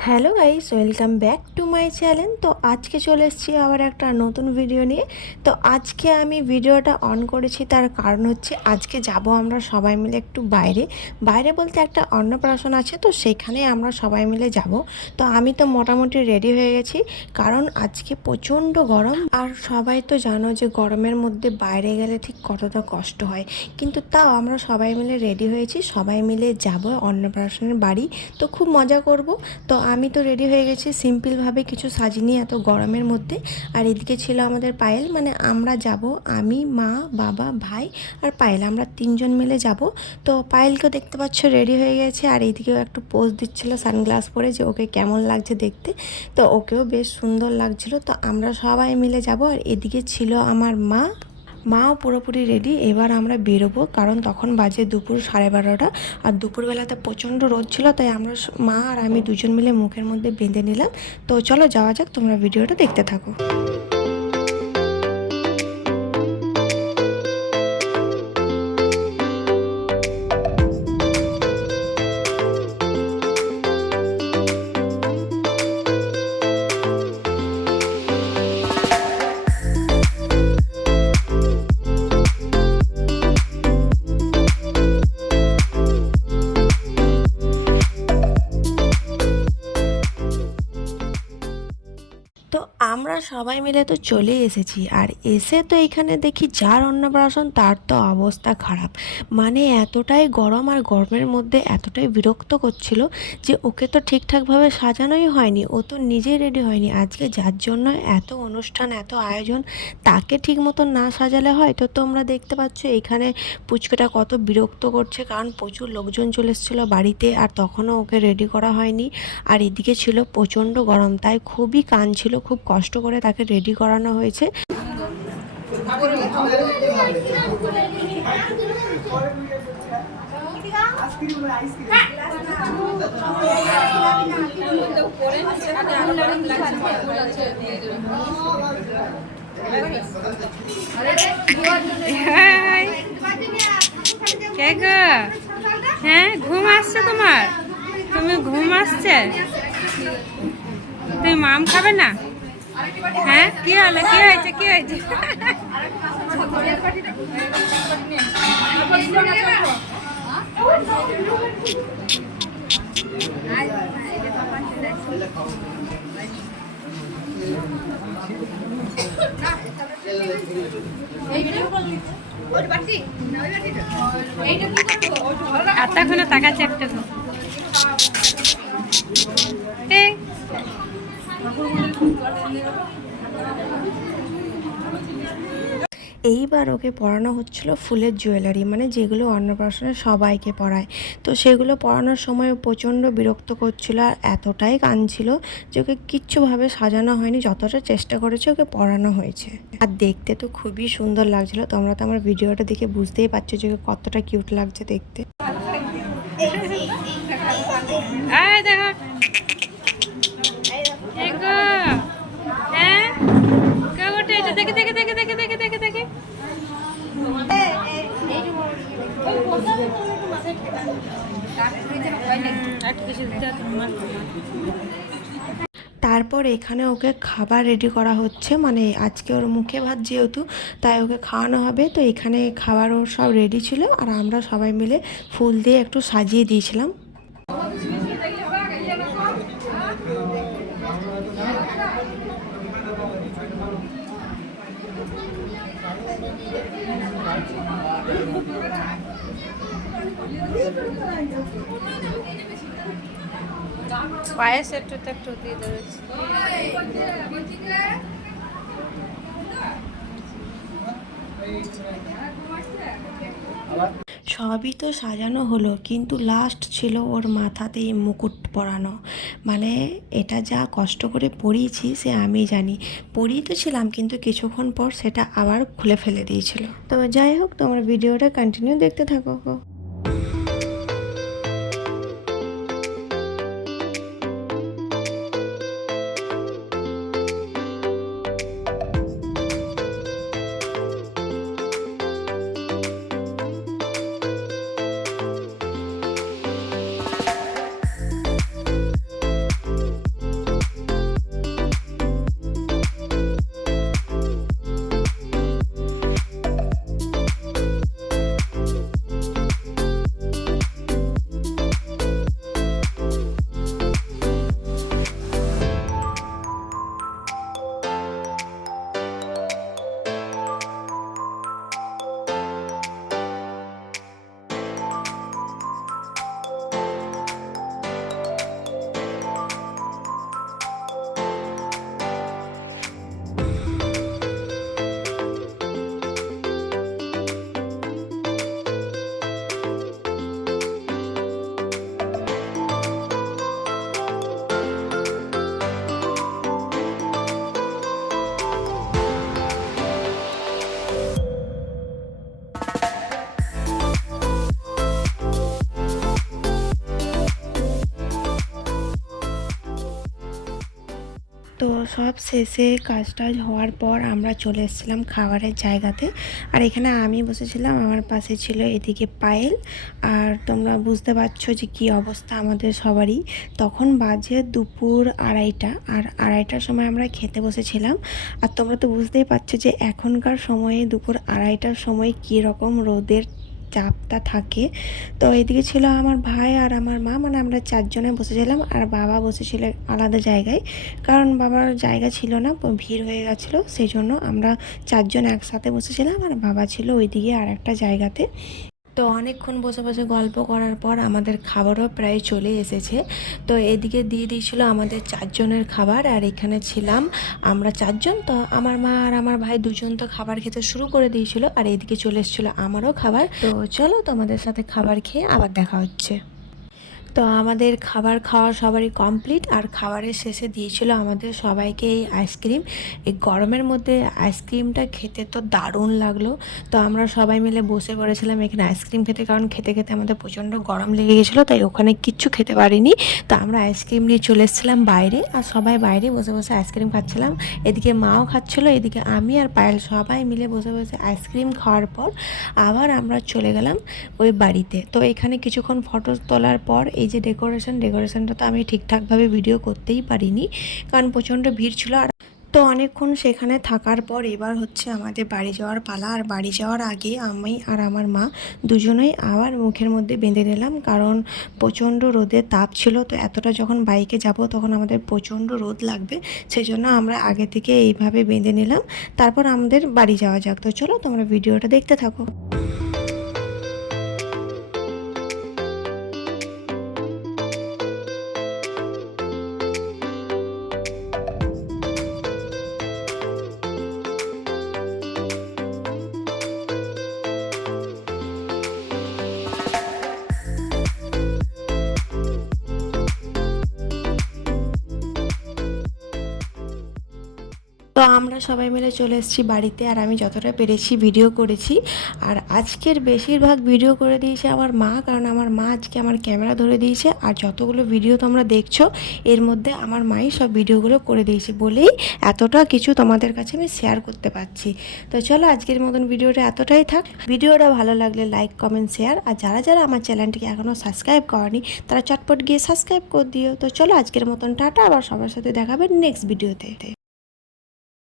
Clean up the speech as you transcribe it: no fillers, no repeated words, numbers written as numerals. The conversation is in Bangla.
Hello guys, welcome back to my channel. তো আজকে চলে এসেছি আবার একটা নতুন ভিডিও নিয়ে। তো আজকে আমি ভিডিওটা অন করেছি, তার কারণ হচ্ছে আজকে যাব আমরা সবাই মিলে একটু বাইরে। বাইরে বলতে একটা অন্নপ্রাশন আছে, তো সেখানে আমরা সবাই মিলে যাব। তো আমি তো মোটামুটি রেডি হয়ে গেছি, কারণ আজকে প্রচণ্ড গরম। আর সবাই তো জানো যে গরমের মধ্যে বাইরে গেলে ঠিক কতটা কষ্ট হয়, কিন্তু তাও আমরা সবাই মিলে রেডি হয়েছি, সবাই মিলে যাব অন্নপ্রাশনের বাড়ি। তো খুব মজা করব। তো আমি তো রেডি হয়ে গেছি সিম্পলভাবে, কিছু সাজিনি এত গরমের মধ্যে। আর এদিকে ছিল আমাদের পায়েল, মানে আমরা যাব, আমি, মা, বাবা, ভাই আর পায়েল, আমরা তিনজন মিলে যাব। তো পায়েলকেও দেখতে পাচ্ছ রেডি হয়ে গেছে, আর এইদিকেও একটু পোজ দিচ্ছিল সানগ্লাস পরে, যে ওকে কেমন লাগছে দেখতে। তো ওকেও বেশ সুন্দর লাগছিল। তো আমরা সবাই মিলে যাব। আর এদিকে ছিল আমার মাও পুরোপুরি রেডি। এবার আমরা বেরোবো, কারণ তখন বাজে দুপুর 12:30। আর দুপুরবেলাতে প্রচণ্ড রোদ ছিল, তাই আমরা মা আর আমি দুজন মিলে মুখের মধ্যে বেঁধে নিলাম। তো চলো যাওয়া যাক, তোমরা ভিডিওটা দেখতে থাকো। তো আমরা সবাই মিলে তো চলে এসেছি, আর এসে তো এখানে দেখি যার অন্নপ্রাশন তার তো অবস্থা খারাপ। মানে এতটাই গরম, আর গরমের মধ্যে এতটাই বিরক্ত করছিল যে ওকে তো ঠিকঠাকভাবে সাজানোই হয়নি, ও তো নিজেই রেডি হয়নি। আজকে যার জন্য এত অনুষ্ঠান, এত আয়োজন, তাকে ঠিক মতো না সাজালে হয়? তো তোমরা দেখতে পাচ্ছ এখানে পুচকেটা কত বিরক্ত করছে, কারণ প্রচুর লোকজন চলে এসেছিলো বাড়িতে, আর তখনও ওকে রেডি করা হয়নি। আর এদিকে ছিল প্রচণ্ড গরম, তাই খুবই কাঁদছিল, খুব কষ্ট করে তাকে রেডি করানো হয়েছে। হ্যাঁ, ঘুম আসছে তোমার? তুমি ঘুম আসছে? তুমি মাম খাবে না? হ্যাঁ, কি হলো? কি হয়েছে? কি হয়েছে? এতক্ষণে তাকাচ্ছে একটা। এইবার ওকে পরানো হচ্ছিল ফুলের জুয়েলারি, মানে যেগুলো অন্নপ্রাশনে সবাইকে পরায়। তো সেগুলো পরানোর সময় প্রচণ্ড বিরক্ত করছিল, আর এতটাই কাঁদছিল যে ওকে কিচ্ছুভাবে সাজানো হয়নি, যতটা চেষ্টা করেছে ওকে পরানো হয়েছে। আর দেখতে তো খুবই সুন্দর লাগছিল, তোমরা তো আমার ভিডিওটা দেখে বুঝতেই পারছো যে ওকে কতটা কিউট লাগছে দেখতে। দেখে দেখে দেখে দেখে দেখে দেখে দেখে তারপর এখানে ওকে খাবার রেডি করা হচ্ছে, মানে আজকে ওর মুখে ভাত যেহেতু, তাই ওকে খাওয়ানো হবে। তো এখানে খাবার ওর সব রেডি ছিল, আর আমরা সবাই মিলে ফুল দিয়ে একটু সাজিয়ে দিয়েছিলাম। পায়েস একটু একটু দিয়ে দেবে। সবই তো সাজানো হলো, কিন্তু লাস্ট ছিল ওর মাথাতেই মুকুট পরানো। মানে এটা যা কষ্ট করে পরিয়েছি সে আমি জানি। পরিয়ে তো ছিলাম, কিন্তু কিছুক্ষণ পর সেটা আবার খুলে ফেলে দিয়েছিল। তো যাই হোক, তোমার ভিডিওটা কন্টিনিউ দেখতে থাকো। তো সব শেষে কাজ টাজ হওয়ার পর আমরা চলে এসেছিলাম খাবারের জায়গাতে। আর এখানে আমি বসেছিলাম, আমার পাশে ছিল এদিকে পায়েল। আর তোমরা বুঝতে পারছো যে কি অবস্থা আমাদের সবারই। তখন বাজে দুপুর 2:30, আর 2:30টার সময় আমরা খেতে বসেছিলাম। আর তোমরা তো বুঝতেই পারছো যে এখনকার সময়ে দুপুর 2:30টার সময় কী রকম রোদের চাপটা থাকে। তো এদিকে ছিল আমার ভাই আর আমার মা, মানে আমরা 4জনে বসেছিলাম। আর বাবা বসেছিল আলাদা জায়গায়, কারণ বাবার জায়গা ছিল না, ভিড় হয়ে গেছিলো, সেই জন্য আমরা 4জন একসাথে বসেছিলাম। আর বাবা ছিল ওইদিকে আর একটা জায়গাতে। তো অনেকক্ষণ বসে বসে গল্প করার পর আমাদের খাবারও প্রায় চলে এসেছে। তো এদিকে দিয়ে দিয়েছিল আমাদের 4জনের খাবার, আর এখানে ছিলাম আমরা 4জন। তো আমার মা আর আমার ভাই 2জন তো খাবার খেতে শুরু করে দিয়েছিল, আর এদিকে চলে এসেছিলো আমারও খাবার। তো চলো তোমাদের সাথে খাবার খেয়ে আবার দেখা হচ্ছে। তো আমাদের খাবার খাওয়া সবারই কমপ্লিট, আর খাবারের শেষে দিয়েছিল আমাদের সবাইকে এই আইসক্রিম। এই গরমের মধ্যে আইসক্রিমটা খেতে তো দারুণ লাগলো। তো আমরা সবাই মিলে বসে পড়েছিলাম এখানে আইসক্রিম খেতে, কারণ খেতে খেতে আমাদের প্রচণ্ড গরম লেগে গেছিলো, তাই ওখানে কিচ্ছু খেতে পারিনি। তো আমরা আইসক্রিম নিয়ে চলে এসেছিলাম বাইরে, আর সবাই বাইরে বসে বসে আইসক্রিম খাচ্ছিলাম। এদিকে মাও খাচ্ছিলো, এদিকে আমি আর পায়েল সবাই মিলে বসে বসে আইসক্রিম খাওয়ার পর আবার আমরা চলে গেলাম ওই বাড়িতে। তো এখানে কিছুক্ষণ ফটো তোলার পর এই যে ডেকোরেশনটা তো আমি ঠিকঠাকভাবে ভিডিও করতেই পারিনি, কারণ প্রচণ্ড ভিড় ছিল। আর তো অনেকক্ষণ সেখানে থাকার পর এবার হচ্ছে আমাদের বাড়ি যাওয়ার পালা। আর বাড়ি যাওয়ার আগে আমি আর আমার মা দুজনেই আবার মুখের মধ্যে বেঁধে নিলাম, কারণ প্রচণ্ড রোদের তাপ ছিল। তো এতটা যখন বাইকে যাব তখন আমাদের প্রচণ্ড রোদ লাগবে, সেই জন্য আমরা আগে থেকে এইভাবে বেঁধে নিলাম। তারপর আমাদের বাড়ি যাওয়া যাক। তো চলো তোমরা ভিডিওটা দেখতে থাকো। তো আমরা সবাই মিলে চলে এসেছি বাড়িতে, আর আমি যতটা পেরেছি ভিডিও করেছি। আর আজকের বেশিরভাগ ভিডিও করে দিয়েছে আমার মা, কারণ আমার মা আজকে আমার ক্যামেরা ধরে দিয়েছে। আর যতগুলো ভিডিও তোমরা দেখছো এর মধ্যে আমার মাই সব ভিডিওগুলো করে দিয়েছে বলেই এতটা কিছু তোমাদের কাছে আমি শেয়ার করতে পারছি। তো চলো আজকের মতন ভিডিওটা এতটাই থাক। ভিডিওটা ভালো লাগলে লাইক, কমেন্ট, শেয়ার। আর যারা যারা আমার চ্যানেলটিকে এখনও সাবস্ক্রাইব করেনি তারা চটপট গিয়ে সাবস্ক্রাইব করে দিও। তো চলো আজকের মতন টাটা, আবার সবার সাথে দেখাবে নেক্সট ভিডিওতে।